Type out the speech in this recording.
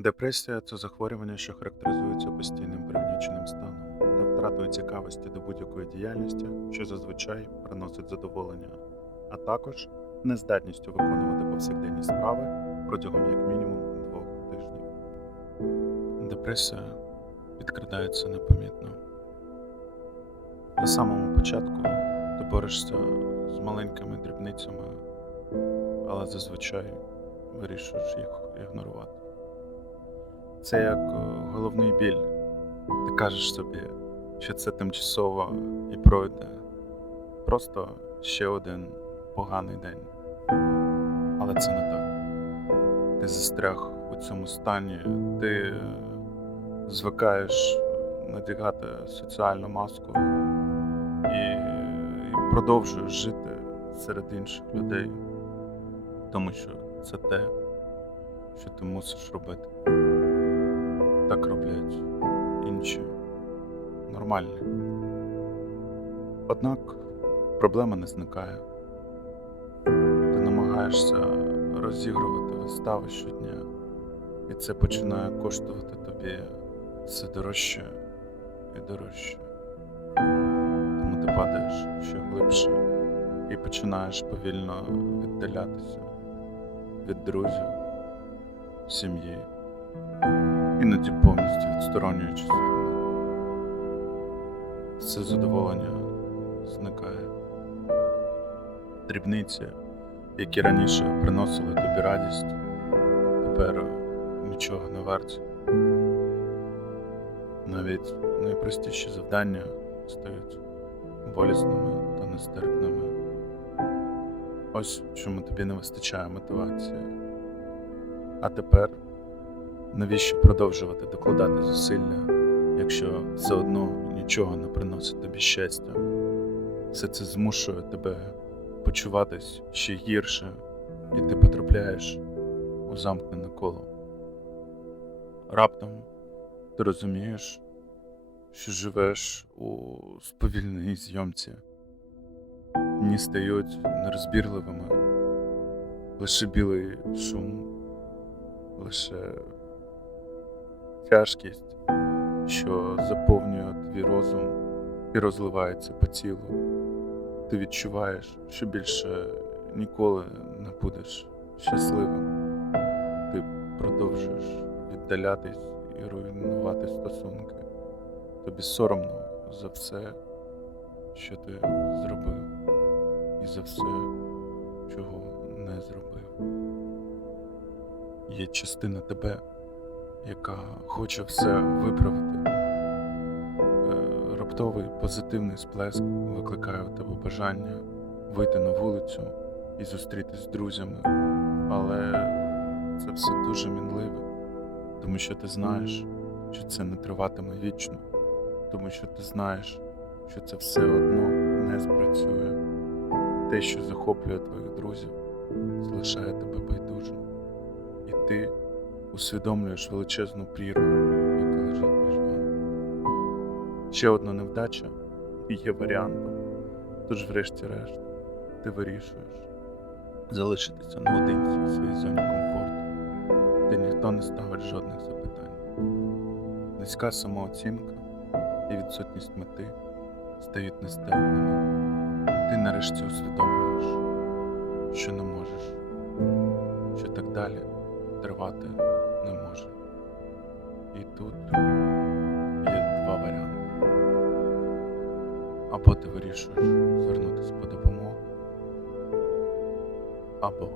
Депресія це захворювання, що характеризується постійним пригніченим станом та втратою цікавості до будь-якої діяльності, що зазвичай приносить задоволення, а також нездатністю виконувати повсякденні справи протягом як мінімум двох тижнів. Депресія підкрадається непомітно. На самому початку ти борешся з маленькими дрібницями, але зазвичай вирішуєш їх ігнорувати. Це як е, головний біль. Ти кажеш собі, що це тимчасово і пройде. Просто ще один поганий день. Але це не так. Ти застряг у цьому стані, ти звикаєш надягати соціальну маску і, і продовжуєш жити серед інших людей, тому що це те, що ти мусиш робити. Так роблять інші нормальні. Однак проблема не зникає. Ти намагаєшся розігрувати вистави щодня, і це починає коштувати тобі все дорожче і дорожче. Тому ти падаєш ще глибше і починаєш повільно віддалятися від друзів, сім'ї іноді повністю відсторонюючись. Це задоволення зникає. Дрібниці, які раніше приносили тобі радість, тепер нічого не варті. Навіть найпростіші завдання стають болісними та нестерпними. Ось чому тобі не вистачає мотивації. А тепер навіщо продовжувати докладати зусилля, якщо все одно нічого не приносить тобі щастя? Все це змушує тебе почуватись ще гірше, і ти потрапляєш у замкнене коло. Раптом ти розумієш, що живеш у сповільненій зйомці. Дні стають нерозбірливими, лише білий шум, лише тяжкість, що заповнює твій розум і розливається по тілу. Ти відчуваєш, що більше ніколи не будеш щасливим. Ти продовжуєш віддалятись і руйнувати стосунки. Тобі соромно за все, що ти зробив, і за все, чого не зробив. Є частина тебе, яка хоче все виправити. Е, Раптовий позитивний сплеск викликає у тебе бажання вийти на вулицю і зустрітись з друзями, але це все дуже мінливо, тому що ти знаєш, що це не триватиме вічно, тому що ти знаєш, що це все одно не спрацює. Те, що захоплює твоїх друзів, залишає тебе байдужим, і ти усвідомлюєш величезну прірву, яка лежить між вами. Ще одна невдача є варіантом, тож, врешті-решт, ти вирішуєш залишитися наодинці у своїй зоні комфорту, де ніхто не ставить жодних запитань. Низька самооцінка і відсутність мети стають нестерпними. Ти нарешті усвідомлюєш, що не можеш, що так далі тривати не може. І тут є два варіанти. Або ти вирішуєш звернутися по допомогу, або